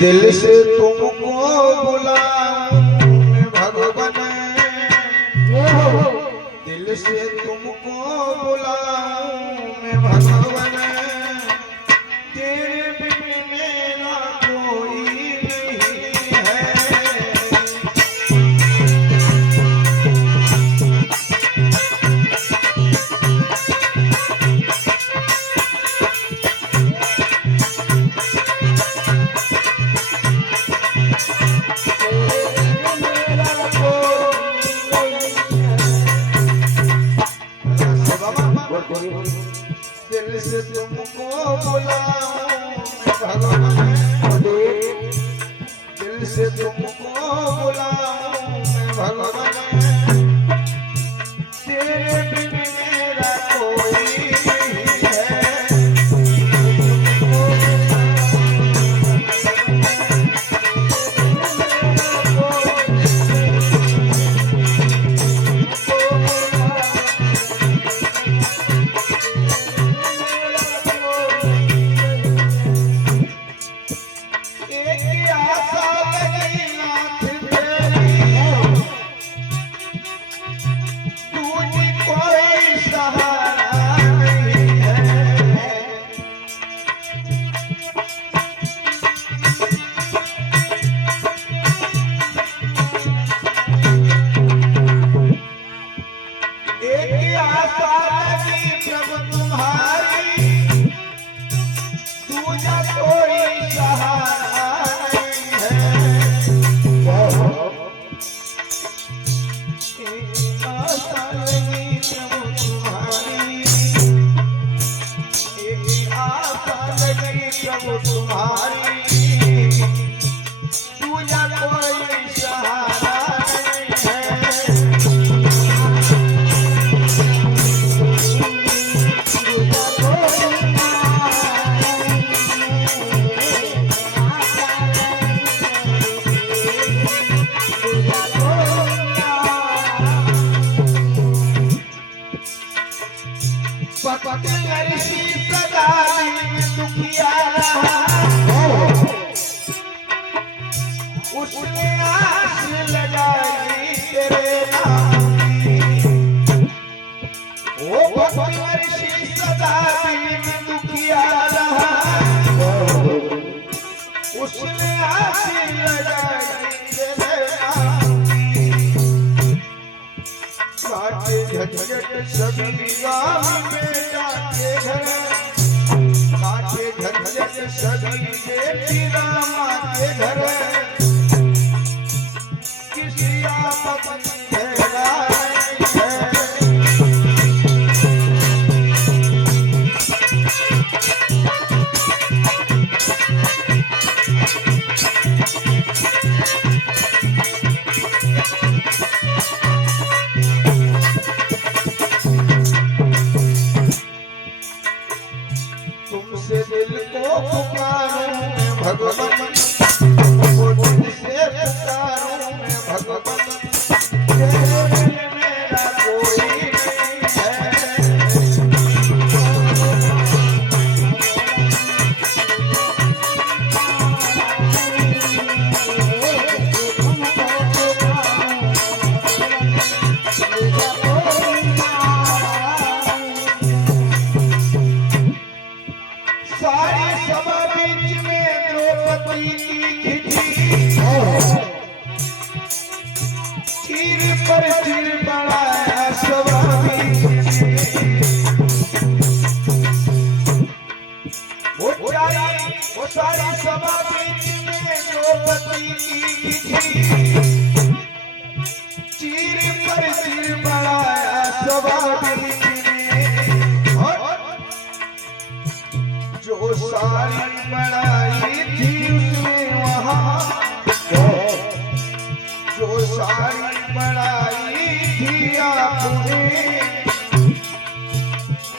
दिल से तुमको बुलाऊं मैं भगवन, दिल से तुमको बुलाऊं मैं भगवन, तेरे बिन मेरा कोई नहीं है। दिल से तुमको बुलाऊं मैं भगवान, दिल से तुमको बुलाऊं मैं भगवान, तेरे बिन मेरा कोई नहीं है। उसने आस लगाई तेरे नाम की, ओ भगवान सदा दिल में दुखिया रहा, उसने आस लगाई तेरे नाम की। काटे झंझट सभी गाँव बेटा के घर, काटे झंझट सभी बेटी रामा के घर, तुमसे दिल को पुकारूं मैं भगवान, तुमको दिल से पुकारूं मैं भगवान, तेरे बिन मेरा कोई नहीं है। सारी सभा बीच में द्रौपदी की खिची, चीर पर चीर बढ़ाया सभा बीच में, वो सारी सभा बीच में द्रौपदी की खिची, चीर पर चीर बढ़ाया सभा बीच में। जो सारी बढ़ाई थी उसने वहाँ, जो सारी बढ़ाई थी आपने,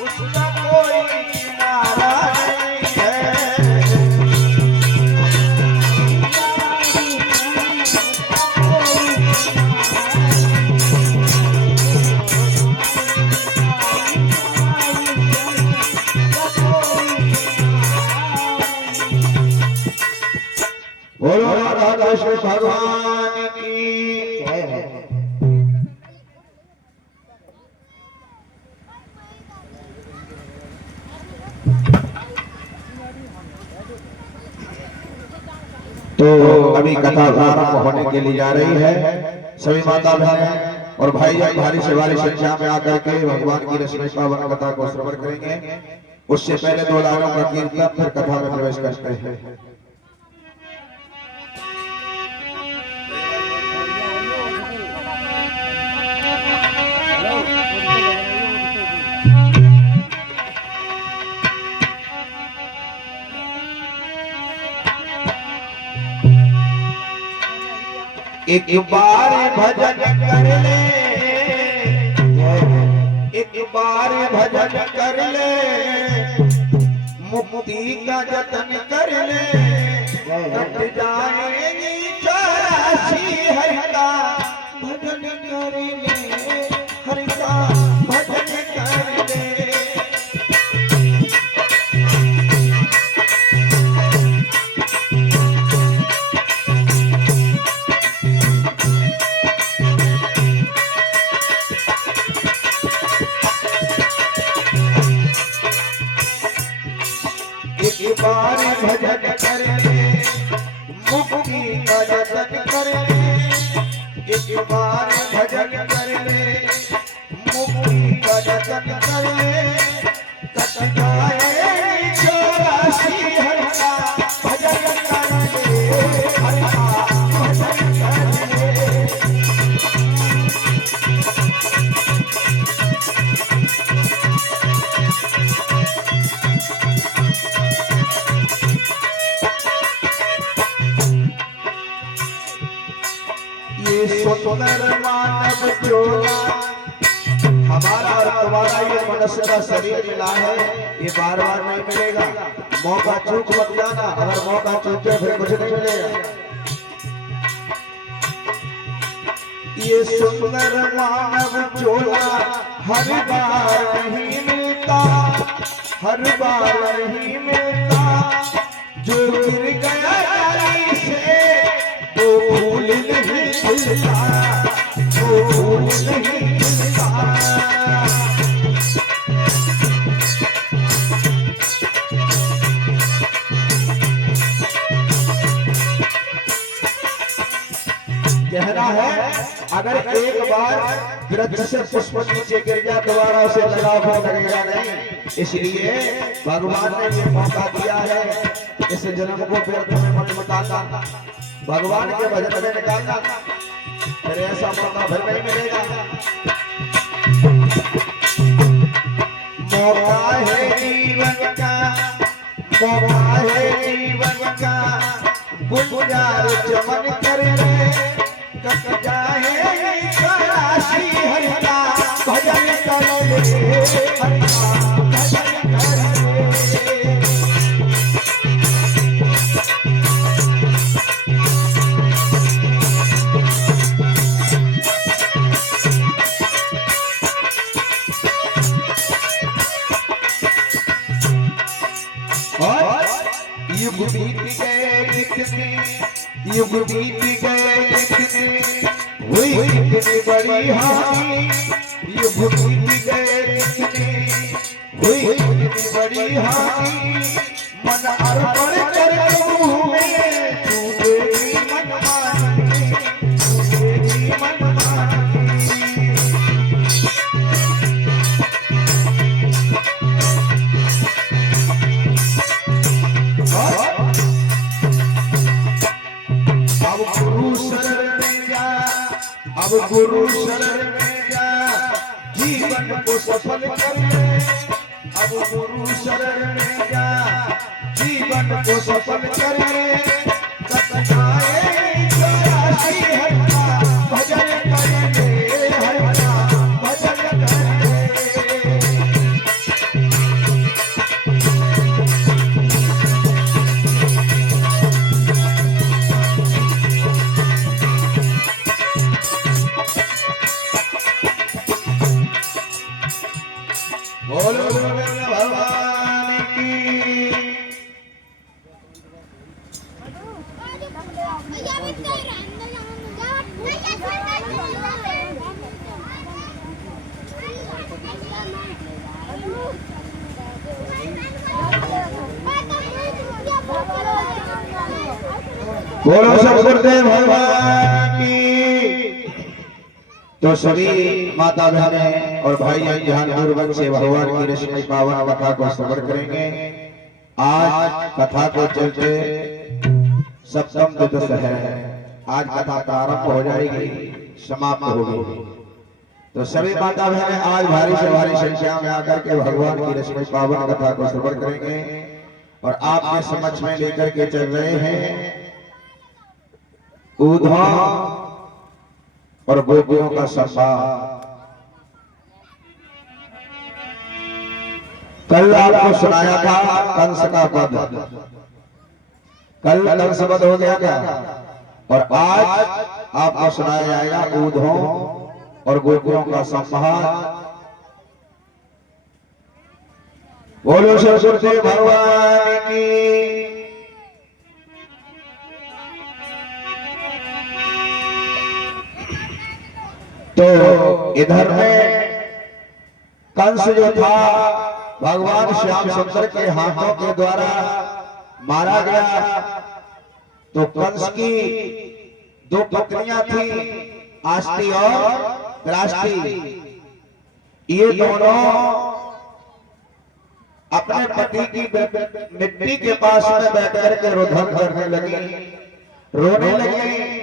उसका कोई किनारा नहीं है। भगवान की जय हो। तो अभी कथा प्रारंभ होने के लिए जा रही है। सभी माता बहनें और भाई जान भारी से भारी संख्या में आकर के भगवान की रश्मि पावन कथा को श्रवण करेंगे। उससे पहले 2 लाइनों का कीर्तन फिर कथा में प्रवेश करते हैं। एक बार भजन कर ले, एक बार भजन कर ले, मुक्ति का जतन कर ले, कट जाएगी 84 हरि का भजन कर ले, हरि का भजन कर ले। एक बार भजन कर ले, मुक्ति का जतन कर ले, एक बार भजन कर ले, मुक्ति का जतन कर ले, कट जाए 84 हरि का भजन कर ले, हरि का भजन कर ले। सुंदर मानव चोला हमारा और तुम्हारा ये मनुष्य का शरीर मिला है, ये बार बार नहीं मिलेगा। मौका चूक मत जाना, अगर मौका चूके फिर कुछ नहीं मिलेगा। ये सुंदर मानव चोला हर बार नहीं मिलता, हर बार नहीं मिलता। जो गिर गया डाली से वो फूल नहीं खिलता, वो फूल नहीं खिलता। कहना है अगर एक बार वृक्ष से पुष्प नीचे गिर जाए दोबारा उसे लगाव लगेगा नहीं। इसलिए भगवान ने ये मौका दिया है, इस जन्म को व्यर्थ में मत बिताना, भगवान के भजन में निकालना, फिर ऐसा मौका फिर नहीं मिलेगा। मौका है जीवन का, मौका है जीवन का, गुलजार चमन कर ले, कट जाए 84 हरि का भजन कर ले, हरि का भजन कर ले। युग बीत गए कितने, युग बीत गए कितने, हुई कितनी बड़ी हानि। युग बीत गए कितने, हुई कितनी बड़ी हानि। मन अर्पण कर प्रभु में टूटेगी मनमानी, टूटेगी मनमानी। अब गुरु शरण में जा, अब गुरु शरण में जा, जीवन को सफल कर ले। अब गुरु शरण में जा, जीवन को सफल कर ले। कट जाए 84 हरि का भजन कर ले, हरि का भजन कर ले। बोलो भगवान की। बोलो सब गुरुदेव भगवान की। तो सभी माता बहनें और भाई ध्यान पूर्वक से भगवान की रश्मि पावन कथा को श्रवण करेंगे। आज कथा को चलते सप्तम द्वादश है। आज कथा प्रारंभ हो जाएगी, समाप्त होगी। तो सभी माता बहनें आज भारी से भारी संख्या में आकर के भगवान की रश्मि पावन कथा को श्रवण करेंगे और आपके समक्ष में लेकर के चल रहे हैं उद्धव और गोपियों का संवाद। कल आपको सुनाया था कंस का पद, कल कंस वध हो गया क्या, और आज आपको सुनाया जाएगा उद्धव और गोपियों का संवाद। बोलो सरस्वती भगवान की। तो इधर में कंस जो था भगवान श्याम सुंदर के हाथों के द्वारा मारा गया। तो कंस की दो पत्नियां थी, आष्टी और त्राष्टी। ये दोनों अपने पति की मिट्टी के पास में बैठ करके रोदन करने लगी, रोने लगी।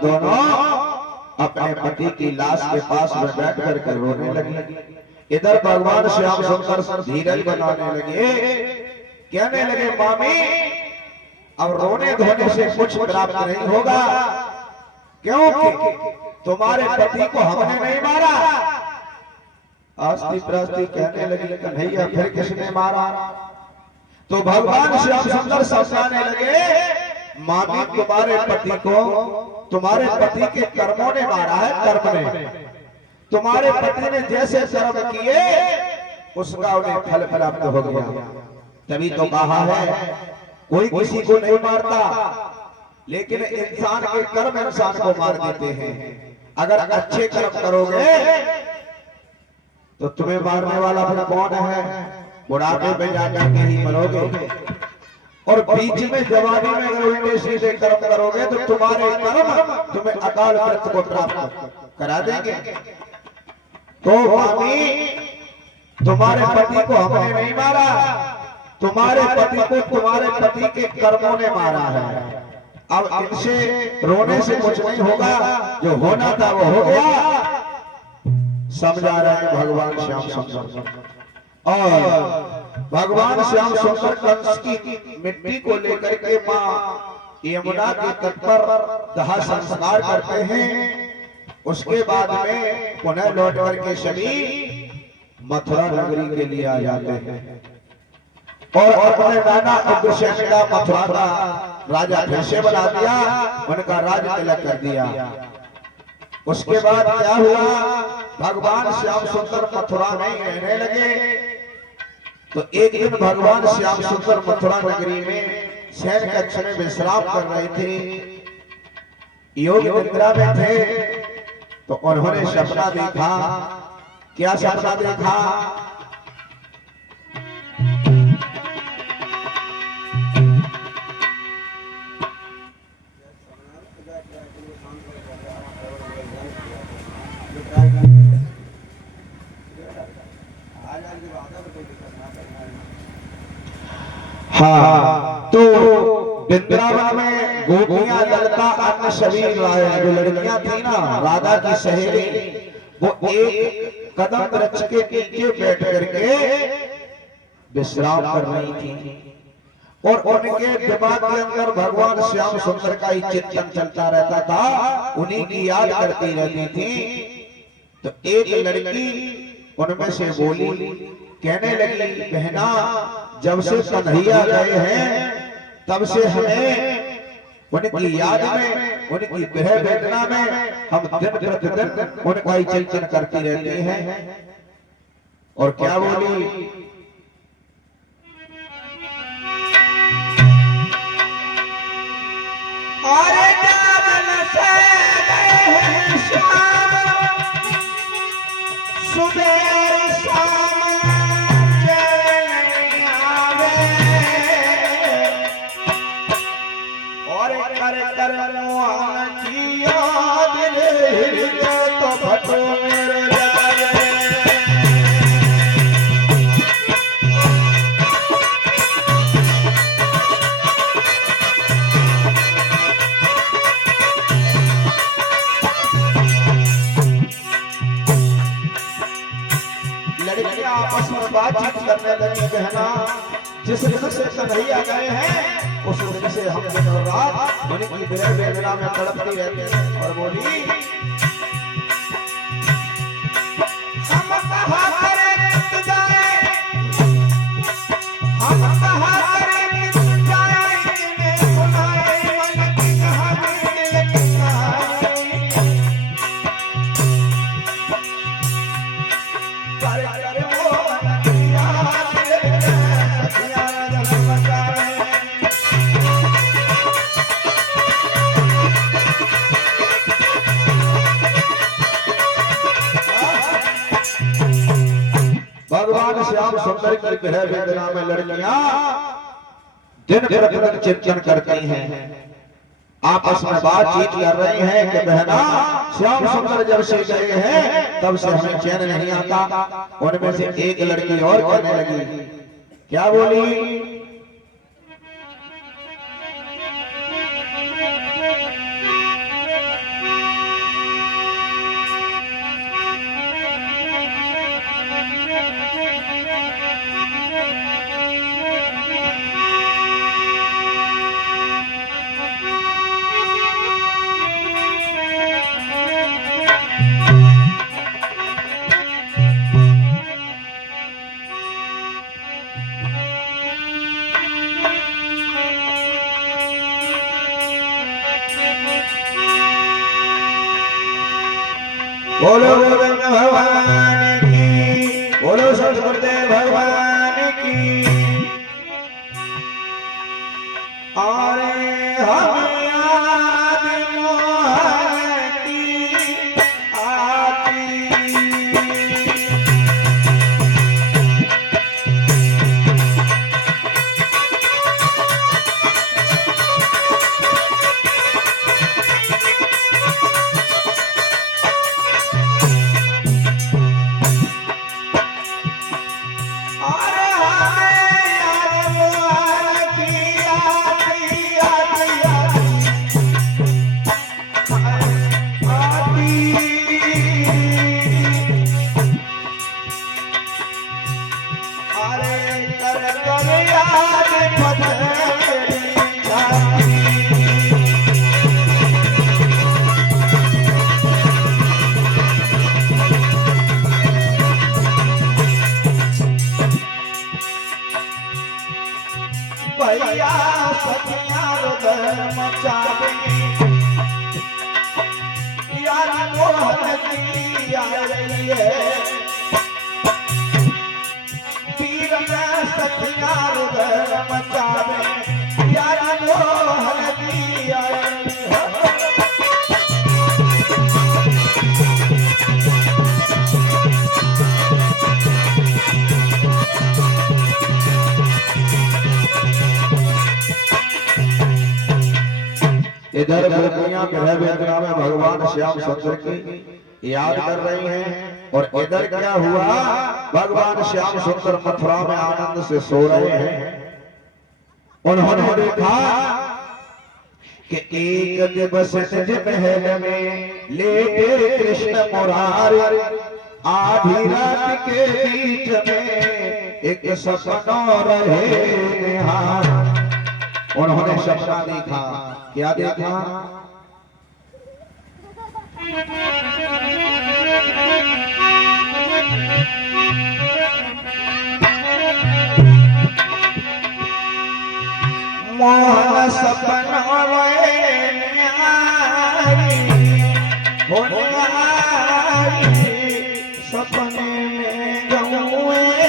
दोनों अपने पति की लाश के पास में बैठ कर रोने लगे। इधर भगवान श्याम सुंदर धीरज बनाने लगे, कहने लगे मामी अब रोने धोने से कुछ प्राप्त नहीं होगा, क्योंकि तुम्हारे पति को हमने नहीं मारा। आस्ती प्रास्ती कहने लगी कन्हैया फिर किसने मारा? तो भगवान श्याम सुंदर समझाने लगे मामी तुम्हारे पति को तुम्हारे पति के कर्मों ने मारा है, कर्म ने। तुम्हारे पति ने जैसे कर्म किए उसका उन्हें फल प्राप्त हो गया। तभी तो कहा है कोई किसी को नहीं मारता, लेकिन इंसान के कर्म इंसान को मार देते हैं। अगर अच्छे कर्म करोगे तो तुम्हें मारने वाला फिर कौन है? बुढ़ापे में जाकर के ही मरोगे। और बीच में जवानी में अगर उल्टे सीधे कर्म करोगे तो तुम्हारे कर्म तुम्हें अकाल मृत्यु को प्राप्त करा देंगे। तो मामी तुम्हारे पति को हमने नहीं मारा, तुम्हारे पति को तुम्हारे पति के कर्मों ने मारा है। अब इनसे रोने से कुछ नहीं होगा, जो होना था वो हो गया। समझा रहे हैं भगवान श्याम सुंदर। और भगवान श्याम सुंदर कंस की मिट्टी को लेकर के मां यमुना के तट पर दाह संस्कार करते हैं। उसके बाद में पुनः लौट करके सभी मथुरा नगरी के लिए आ जाते हैं और अपने नाना उग्रसेन का मथुरा का राजा फिर से बना दिया, उनका राज तिलक कर दिया। उसके बाद क्या हुआ, भगवान श्याम सुंदर मथुरा में रहने लगे। तो एक दिन भगवान श्याम सुंदर मथुरा नगरी में शयन कक्ष में विश्राम कर रहे थे, योग निद्रा में थे। तो उन्होंने सपना देखा। क्या सपना देखा, हाँ, तो वृंदावन में गोपियां, ललता, अन्य सभी जो लड़कियां थी ना, राधा की सहेली, वो एक कदम वृक्ष के नीचे बैठ करके विश्राम कर रही थी और उनके दिमाग के अंदर भगवान श्याम सुंदर का ही चिंतन चलता रहता था, उन्हीं की याद करती रहती थी। तो एक लड़की उनमें से बोली, कहने लगी, बहना, जब से कन्हैया गए हैं तब से हमें उनकी याद में, उनकी विरह वेदना में हम दिन प्रतिदिन उनका ही चिंतन करती रहती हैं। और क्या बोली, अरे जागन से गए हैं श्याम, सुबह शाम कर की याद तो भटोर जाए। लड़कियां आपस में बातचीत करने लगी, कहना, जिस दिन से कन्हैया गए हैं उस दिन से हम दिन और रात उनकी विरह वेदना में तड़पती रहते हैं। और बोली, हम कहाँ करें नित जाए, हम कहाँ करें नित जाए, इन्हें सुनाए मन की कहानी, दिल की कहानी। कर कर वो याद भगवान श्याम सुंदर की विरह वेदना में लड़कियां दिन प्रतिदिन चिंतन करती हैं, आपस में बातचीत कर रही हैं कि बहना, श्याम सुंदर जब से गए हैं तब से हमें चैन नहीं आता। उनमें से एक लड़की और कहने लगी, क्या बोली, बोलो गोविंद भगवान की, बोलो सतगुरुदेव भगवान की। अरे हम याद मोहन की आती, मचावे यार मोहन दिया इधर गोपियां गृह वेदना में भगवान श्याम सुंदर की याद कर रही हैं और इधर क्या हुआ भगवान श्याम सुंदर मथुरा में आनंद से सो रहे हैं। उन्होंने देखा कि एक दिवस निज महल में लेटे कृष्ण मुरारी आधी रात के बीच में एक सपना रहे निहार। उन्होंने सपना देखा। क्या देखा? मोहन सपना सपने में गौए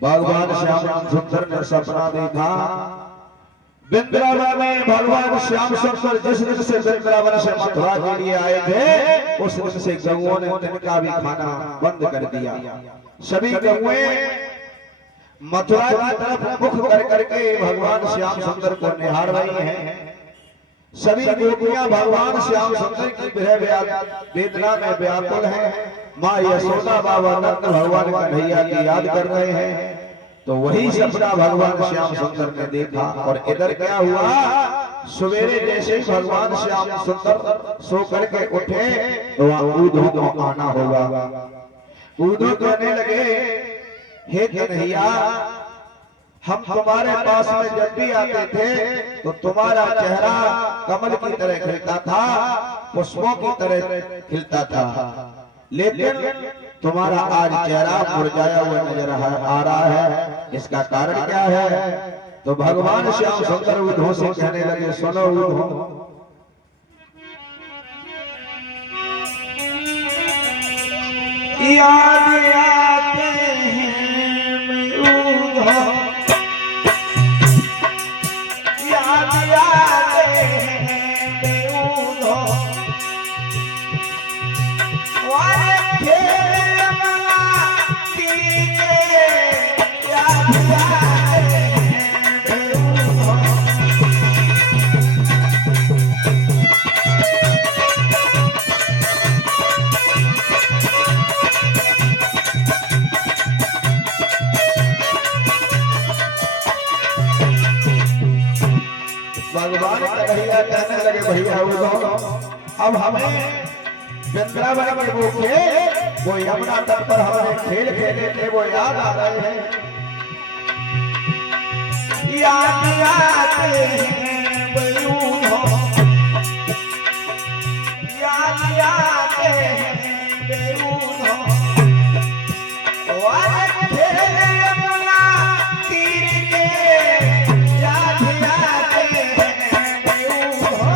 भगवान श्याम सुंदर ने सपना देखा। वृंदावन में भगवान श्याम सुंदर जिस दिन से वृंदावन से मथुरा के लिए आए थे उस दिन से गौओं ने तिनका भी खाना बंद कर दिया। सभी गौएं मथुरा की तरफ मुख कर करके भगवान श्याम सुंदर को निहार रही हैं। सभी गोपियां भगवान श्याम सुंदर की वेदना में व्याकुल हैं। माँ यशोदा बाबा नंद भगवान कन्हैया की याद कर रहे हैं। तो वही सपना भगवान श्याम सुंदर ने देखा। और इधर क्या हुआ सवेरे जैसे भगवान श्याम सुंदर सो करके उठे तो उद्धव को आना होगा। उद्धव कहने लगे हे कन्हैया हम तुम्हारे पास में जब भी आते थे तो तुम्हारा चेहरा कमल की तरह खिलता था, पुष्पों की तरह खिलता था, लेकिन तुम्हारा आज चेहरा मुरझाया हुआ नजर आ रहा है। इसका कारण क्या है? तो भगवान श्याम सुंदर उद्धव से कहने लगे सुनो उद्धव, याद आते हैं उद्धव, याद आते हैं उद्धव, भगवान कन्हैया कहने लगे भैया अब हमें वृंदावन में वो यमुना तट पर हमारे खेल खेले थे वो याद आ रहे हैं। याद आते हैं बलूनो, याद आते हैं बलूनो, यमुना तीर के याद आते हैं बलूनो।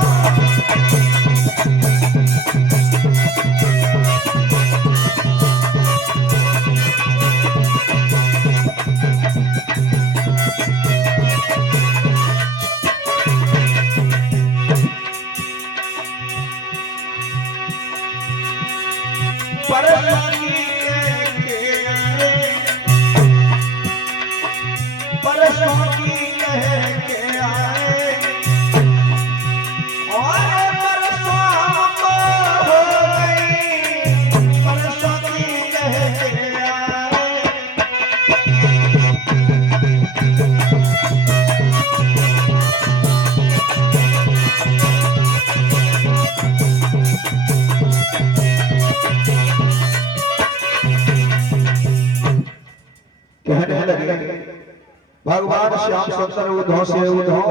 उधो से उधो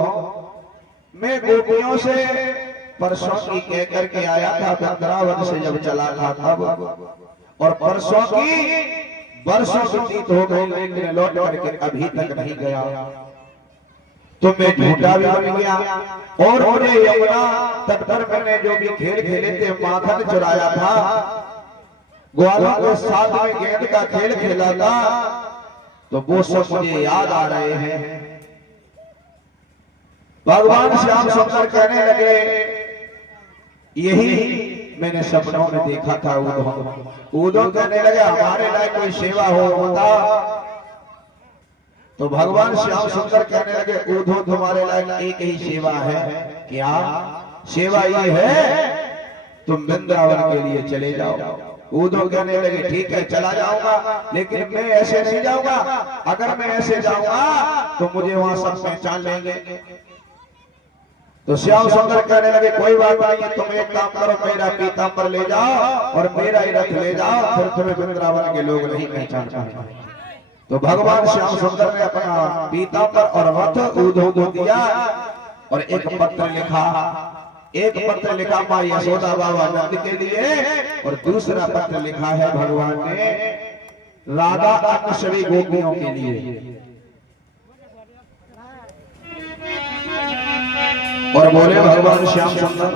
मैं गोपियों से परसों की कह करके आया था, 15 वर्ष से जब चला था तब, और परसों की वर्षों व्यतीत हो गए लेकिन लौट करके अभी तक नहीं गया। तो मैं झूठा भी बन गया और मुझे यमुना तट पर मैंने जो भी खेल खेले थे, माखन चुराया था, ग्वालों के साथ में गेंद का खेल खेला था, तो वो सब मुझे याद आ रहे हैं। भगवान श्याम सुंदर कहने लगे, यही मैंने सपनों में देखा था। उदो कहने लगे, हमारे लायक कोई सेवा हो बता। तो भगवान श्याम सुंदर कहने लगे, उधो तुम्हारे लायक एक ही सेवा है। क्या सेवा ये है, तुम वृंदावन के लिए चले जाओ। उधो कहने लगे, ठीक है चला जाऊंगा, लेकिन मैं ऐसे नहीं जाऊंगा। अगर मैं ऐसे जाऊंगा तो मुझे वहां सब पहचान लेंगे। तो श्याम सुंदर कहने लगे, कोई बात नहीं, तुम एक काम करो, मेरा पीतांबर ले जाओ और मेरा ही रथ ले जाओ, फिर तुम्हें वृंदावन के लोग नहीं पहचान पाएंगे। तो भगवान श्याम सुंदर ने अपना पीतांबर और रथ उधो को दिया और एक पत्र लिखा। एक पत्र लिखा मां यशोदा बाबा नंद के लिए, और दूसरा पत्र लिखा है भगवान ने राधा अन्य सभी गोपियों के लिए। और बोले भगवान श्याम सुंदर,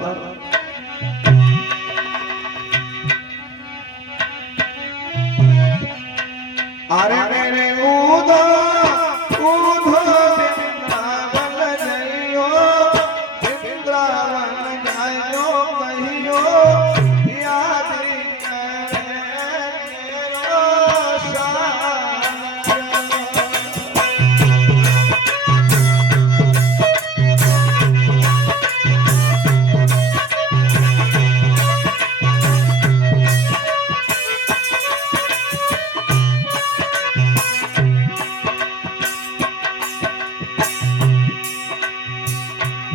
अरे मेरे उधो उधो वृंदावन जाइयो, वृंदावन जाइयो कहियो, याद करे मेरो शान।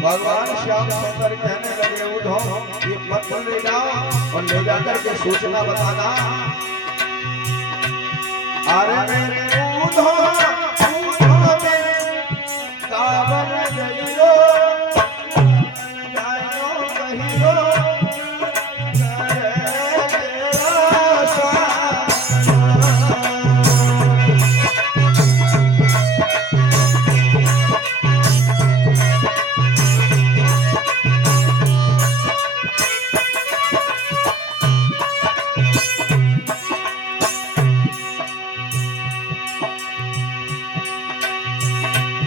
भगवान श्याम सुंदर कहने लगे, उधो ये पत्र ले जाओ और ले जाकर के सूचना बताना। अरे मेरे उधो उधो में कावन जाइयो, जाइयो कहियो,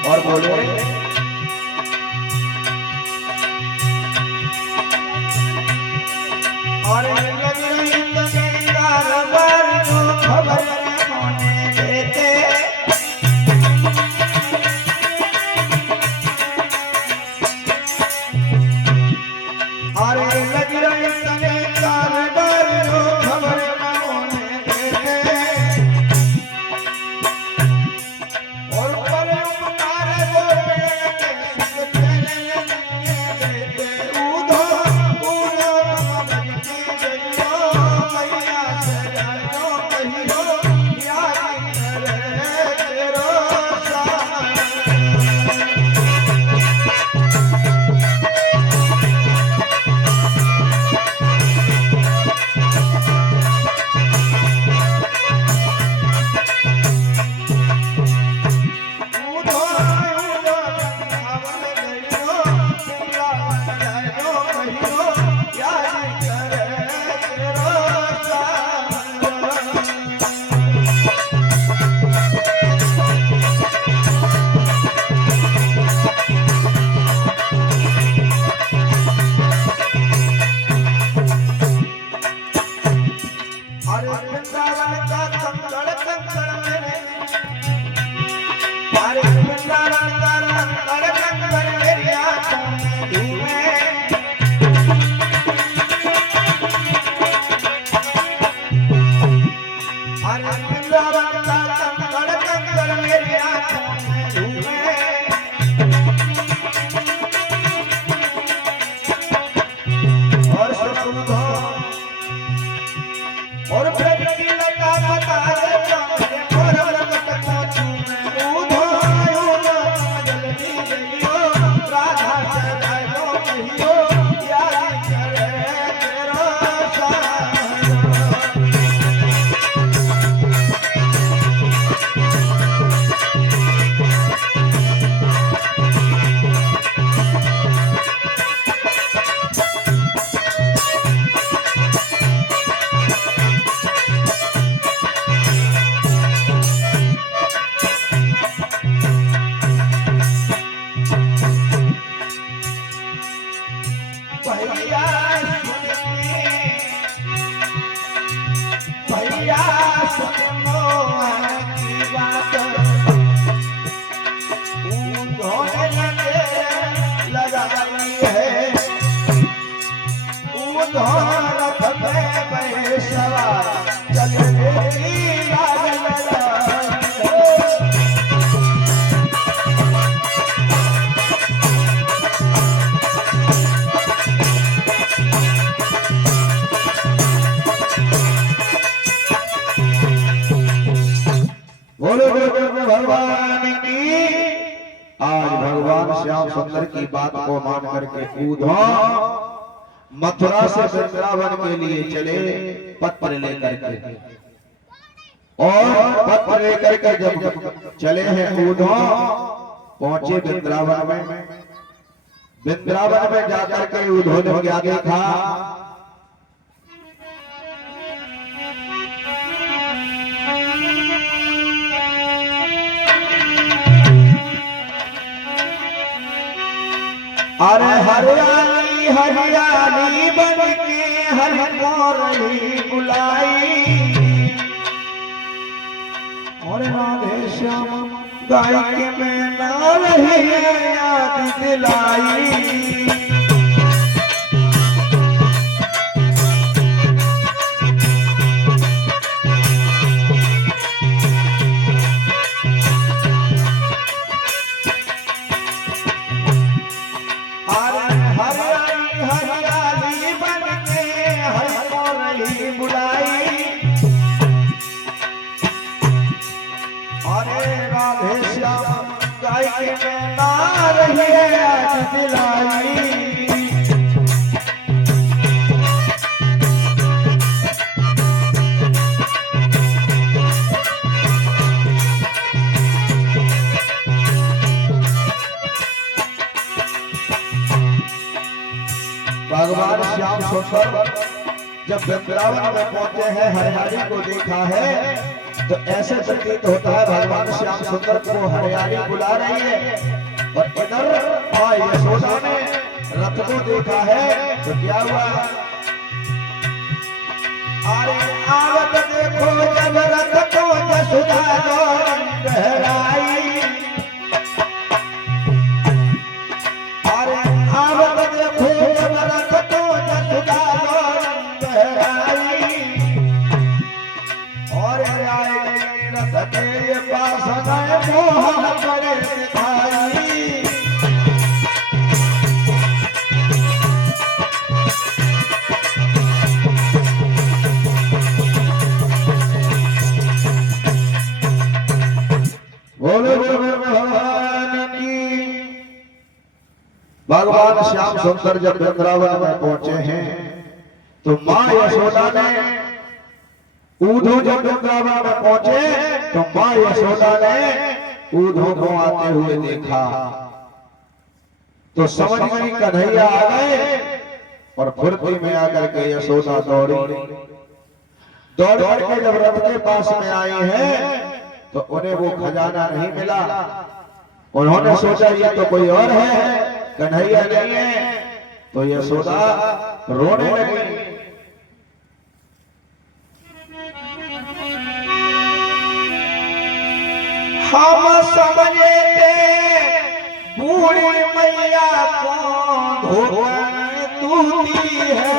और बोले, और खबर होने देते, और लग रही तने कारगर खबर होने देते, और उधो उधो भैया भैया सुनो की बात उन्होंने लगाई है उन्होंने में सवार चलने भगवान की। आज भगवान श्याम सुंदर की बात को मान करके उद्धव मथुरा से वृंदावन के लिए चले पत्र लेकर के। और पत्र लेकर के जब चले हैं उद्धव पहुंचे वृंदावन में। वृंदावन में जाकर के उद्धव ने क्या देखा? अरे हरियाली हरियाली बन के हर रही बुलाई और राधे श्याम गाय के में ना रही याद दिलाई। भगवान श्याम सुंदर जब वृंदावन में पहुंचे हैं हरियाली को देखा है तो ऐसे प्रतीत होता है भगवान श्याम सुंदर को हरियाली बुला रही है। और इधर मां यशोदा ने रथ को देखा है तो क्या हुआ? अरे आवत देखो जब रथ को यशोदा बहराई। अरे आवत देखो जब रथ को यशोदा बहराई और आए रथ के पास गए मोहन बड़े दिखाई। भगवान श्याम सुंदर जब वृंदावन में पहुंचे हैं तो मां यशोदा ने उद्धव जब वृंदावन में पहुंचे तो मां यशोदा ने उद्धव को आते हुए देखा तो समझ गई कन्हैया आ गए। और फुर्ती में आकर के यशोदा दौड़ करके जब रथ के पास में आई है तो उन्हें वो खजाना नहीं मिला। उन्होंने सोचा ये तो कोई और है, कन्हैया नहीं है। तो यशोदा रोने लगी। हम समझे थे बूढ़ी मैया को धोखा तूती है।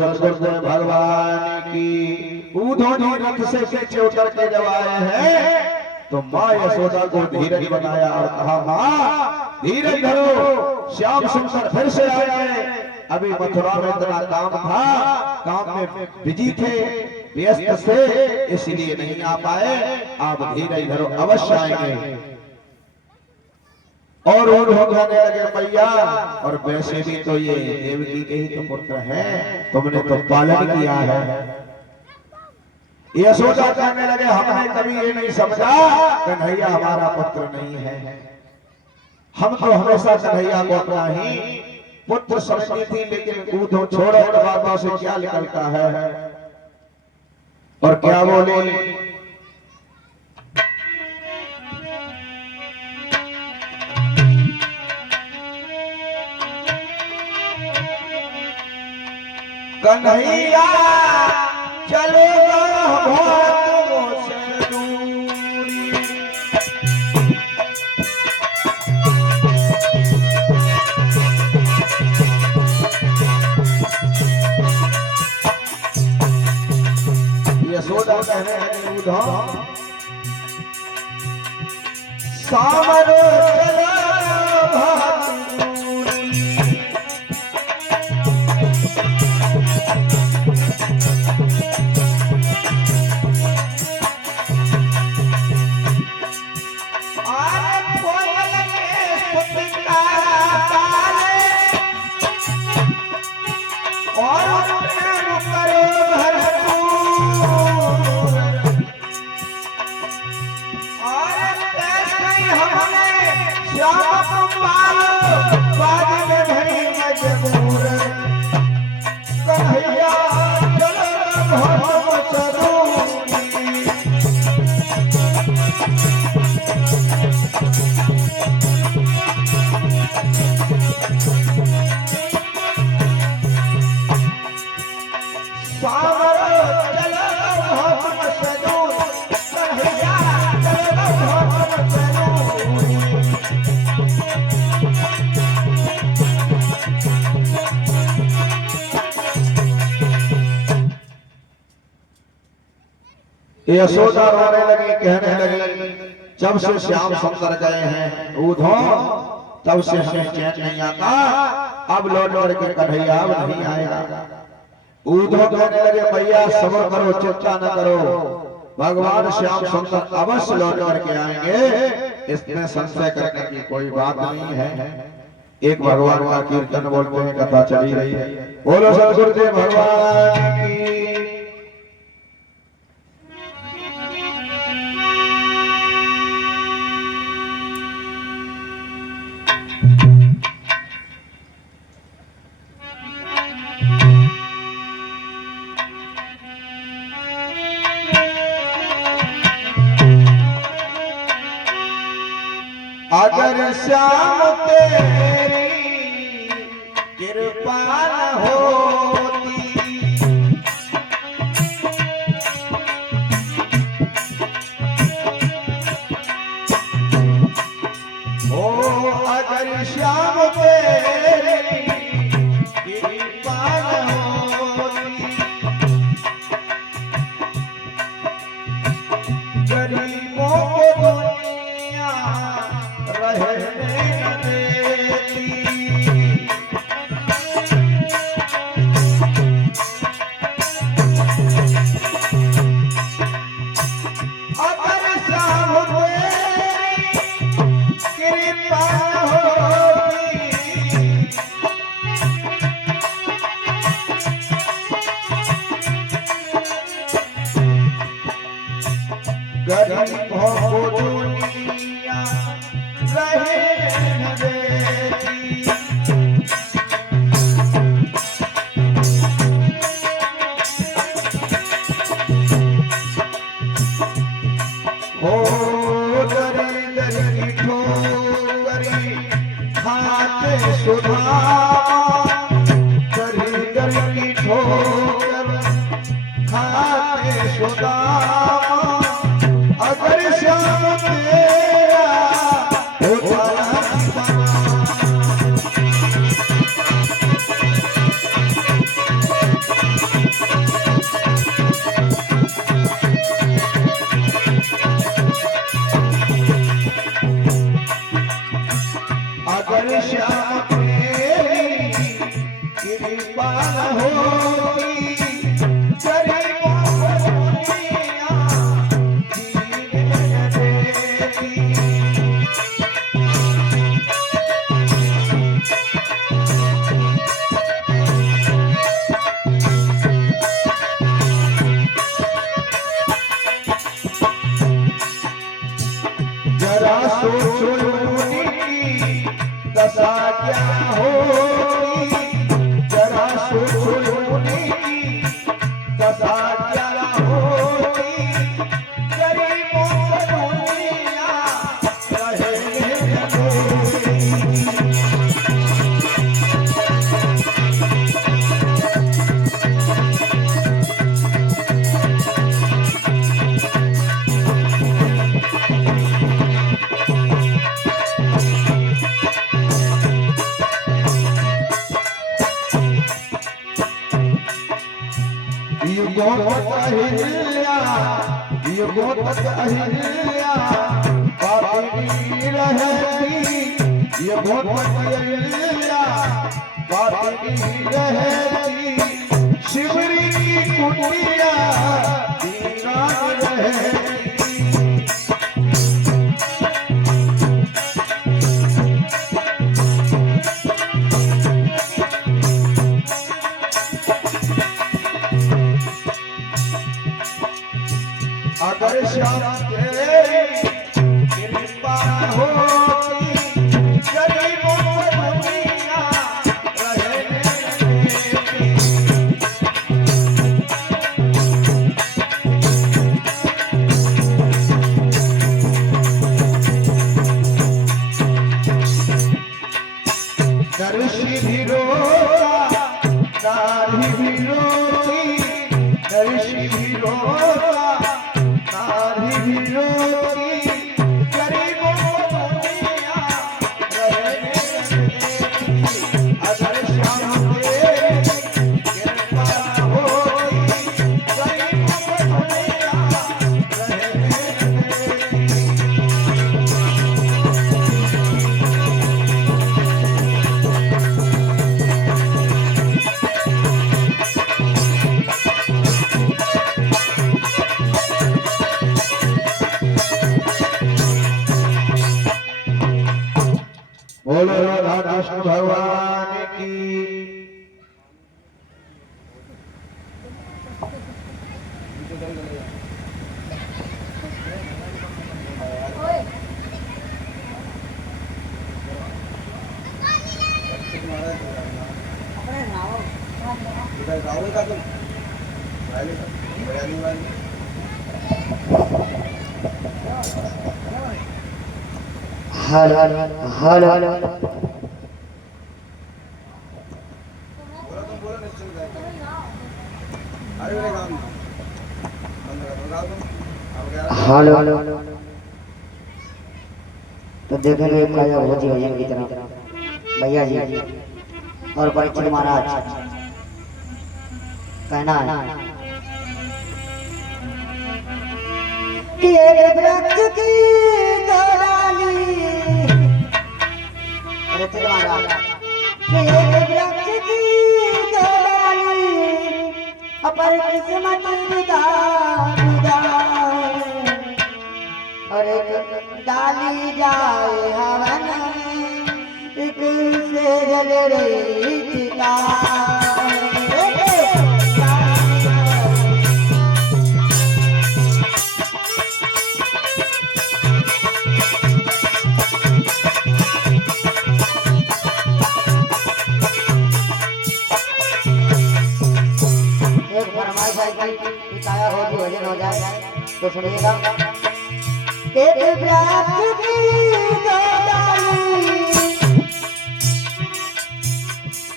सतगुरुदेव भगवान की। उन्होंने रथ से पीछे उतर के जब आए हैं तो माँ यशोदा को धीरज बनाया और कहा, माँ धीरज धरो, श्याम सुंदर फिर से आए। अभी मथुरा में इतना काम था, काम में बिजी थे, व्यस्त थे, इसलिए नहीं आ पाए। आप धीरज धरो, अवश्य आएंगे। और कहने लगे, मैया और वैसे भी तो ये देवकी के ही तो पुत्र हैं, तुमने तो पालन किया है। यशोदा कहने लगे, हमने कभी ये नहीं समझा कन्हैया हमारा पुत्र नहीं है। हम तो हमेशा कन्हैया को अपना ही पुत्र समझती थी, लेकिन कूदो छोड़ो बातों से क्या निकलता है। और क्या बोले, कन्हैया चलो से दूरी। यशोदा कहने लगी, उधम सामर चला यशोदा रोने लगी, कहने लगी, जब से श्याम सुंदर गए हैं उधो तब से हमें चैन नहीं आता। अब लौट करके कन्हैया अब नहीं आएगा। उधो कहने लगे, भैया सब्र करो, चिंता न करो, भगवान श्याम सुंदर अवश्य लौट करके आएंगे, इसमें संशय करने की कोई बात नहीं है। एक भगवान का कीर्तन बोलते हैं, कथा चली रही है। बोलो सतगुरुदेव भगवान की। अगर श्याम तेरी कृपा न होती, ओ अगर श्याम तेरी कृपा न होती, गरीबों को दुनिया रहने देती। अगर श्याम तेरी कृपा होती, गरीबों को दुनिया रहने देती। ओ दरिद्र की ठोकरी खाते सुधामा, दरिद्र की ठोकर खाते सुधामा। अगर श्याम तेरा होता श्याम तेरी कृपा न होती गरीबों को दुनिया जीने न देती। जरा सोचो उनकी दशा क्या होगी, जरा सोचो उनकी दशा क्या होगी, गरीबों को दुनिया रहने न देगी। युगों तक अहिल्या बातें रहती, युगों तक अहिल्या बातें रहती, शिवरी की कुटिया वीरान रहती। अगर श्याम तेरी कृपा होती गरीबों को दुनिया रहने न देती। नरसी भी रोता नारी भी रोती, नरसी भी रोता नारी भी रोती, गरीबों को दुनिया रहने न देती। अगर श्याम तेरी कृपा होती गरीबों को दुनिया रहने न देती। बोलो राधा कृष्ण भगवान की। हल हल हल हल हेलो तो देखेंगे भोजी भजन की तरफ भैया जी और परीक्षित महाराज कहना है कि एक वृक्ष की डाली, परीक्षित महाराज कि एक वृक्ष की डाली अपर किस्मत और एक डाली जाए हवन एक से जल रही चिता। एक फरमाइश है कि काया हो कि भजन हो जाए तो सुनिएगा। एक वृक्ष की डाली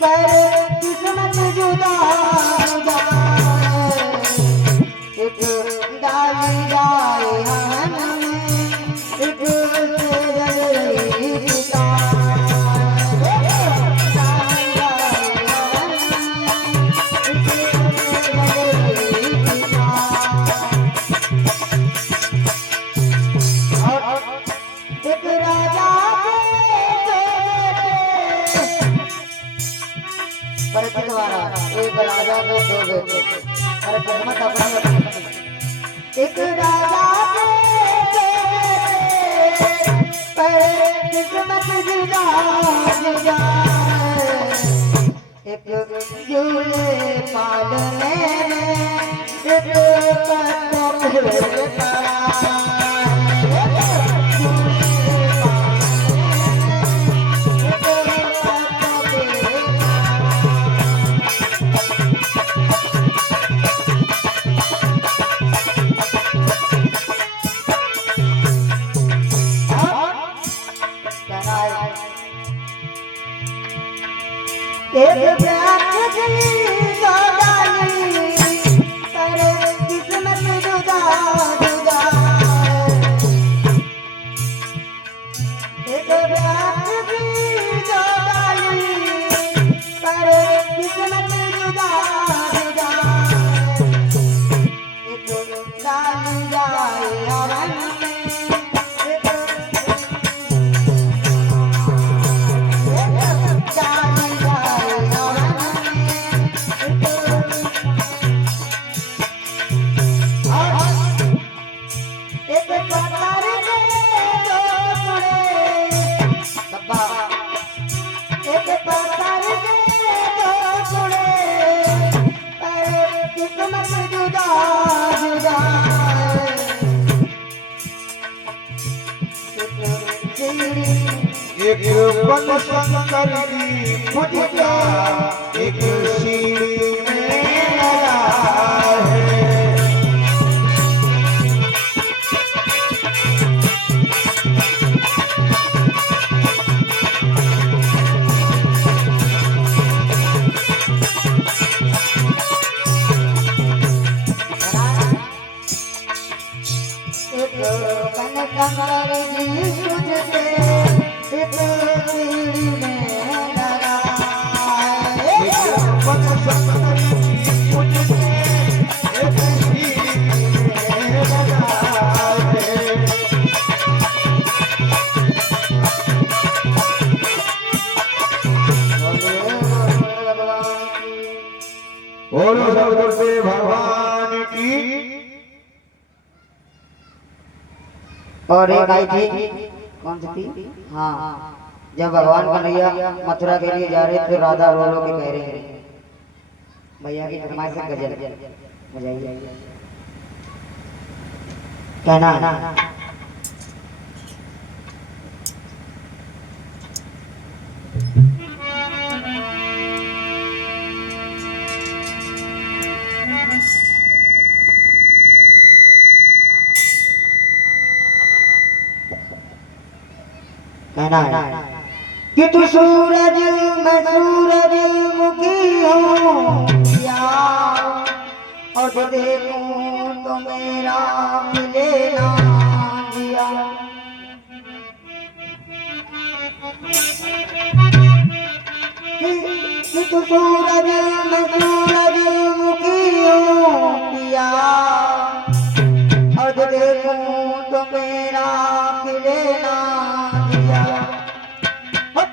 पर किस्मत जुदा एक डाली जाए हवन एक से जल रही चिता। एक राजा के परिचित वाला एक राजा को दो बेटे पर किस्मत अपनी अपनी एक राजा के बेटे पर किस्मत जुदा जुदा एक झूले पालने में एक पत्तों पे एक प्यार की गोदाली पर किस्मत जुदा जुदा एक प्यार की गोदाली पर किस्मत जुदा जुदा एक डाल जाए हवन में एक डाल एक बन शंकर की फुटिया एक सीढ़ी में लगा है एक बन शंकर की तुझसे एक सीढ़ी में लगा एक बन शंकर की फुटिया एक सीढ़ी में लगा है बोलो सदगुरुदेव भगवान की। और एक आई थी कौन सी थी हाँ जब भगवान कन्हैया मथुरा के लिए जा रहे थे राधा रो रो के कह रहे हैं भैया की फरमाइश से गजल बजाइए कहना कहना है कि तू सूरज मैं सूरज मुखी हूँ या और तो देखूं तो मेरा मिले ना दिया कि तू सूरज मैं सूरज मुखी हूँ या और तो देखूं तो मेरा मिले ना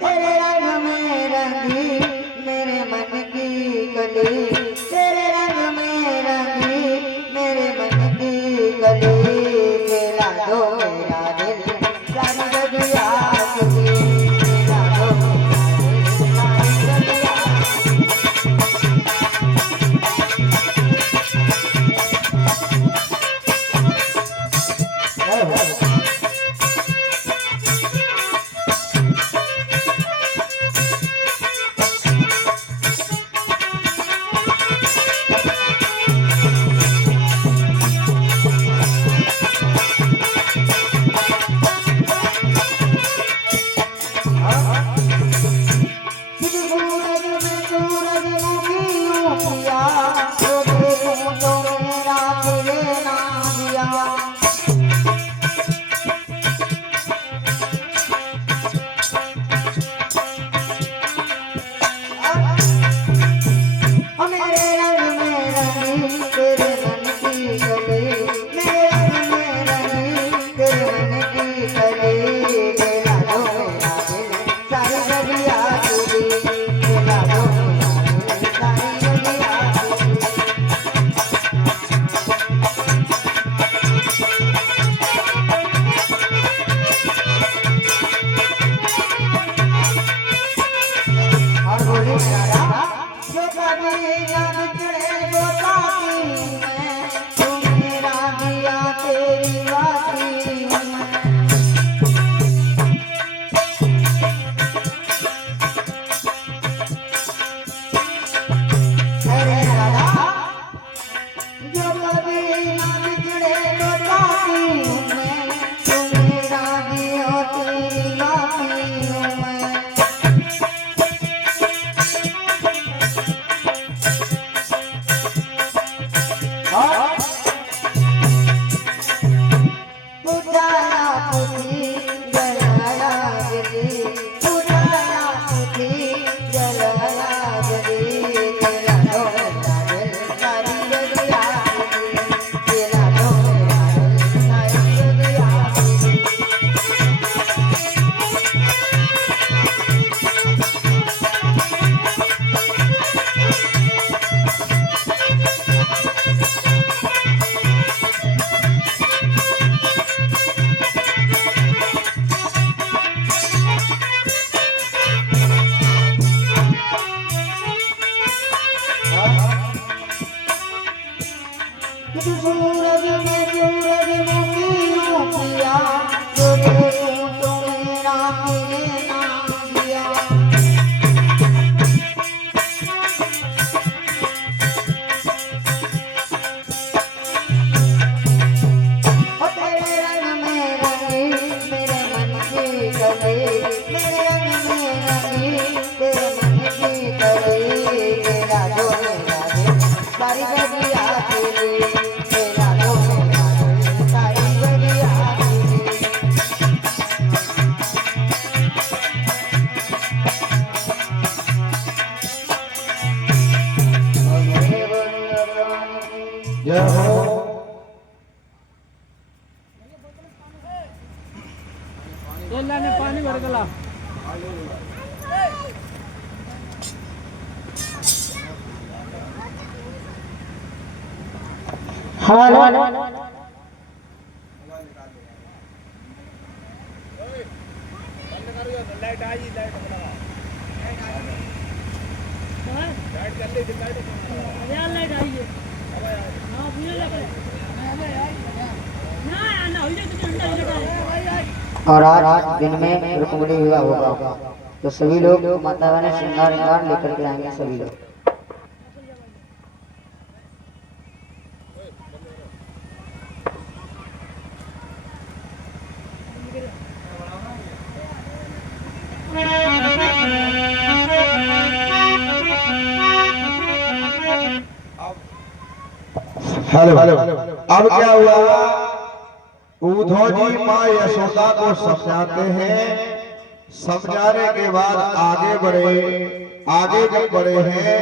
तेरे रंग में रंगी मेरे मन की गली तेरे रंग में रंगी मेरे मन की गली खेला दो मेरा दिल सारी गलिया खेला दो मेरा दिल सारी गलिया और बोली राधा जो कभी न बिछड़े गोसाकी मैं तू मेरा दिया तेरी वासी मैं अरे राधा जो कभी न बिछड़े गोसाकी मैं तू मेरा दिया तेरी वासी मैं पुजाया पुथी जलाया गिरी पुजाया पुथी जलाया गिरी तेरा ढोला दिल सारी जगिया गिरी तेरा ढोला दिल सारी जगिया गिरी सूरज में सूरज मुखियों किया जो देखूं तो मेरा तुझे नाम दिया तेरे रंग में रंगी मेरे मन की कली मेरे रंग में रंगी तेरे मन की कली तेरा जो मेरा दिल सारी बगिया तेरी तेरा जो मेरा दिल सारी बगिया तेरी मेरे वृंदावन की जय हो। ने पानी भर गला लाइट आई लाइट लाइट आई है हां भूल लगे ना ना हो जाए और आज दिन में रुक्मिणी विवाह होगा तो सभी लोग माता रानी श्रृंगार विंगार लेकर के आएंगे सभी लोग हेलो अब क्या हुआ? उद्धव जी माँ यशोदा को समझाते हैं। समझाने के बाद आगे बढ़े। आगे जब बढ़े हैं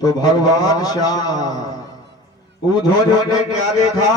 तो भगवान श्याम उद्धव जी ने क्या देखा?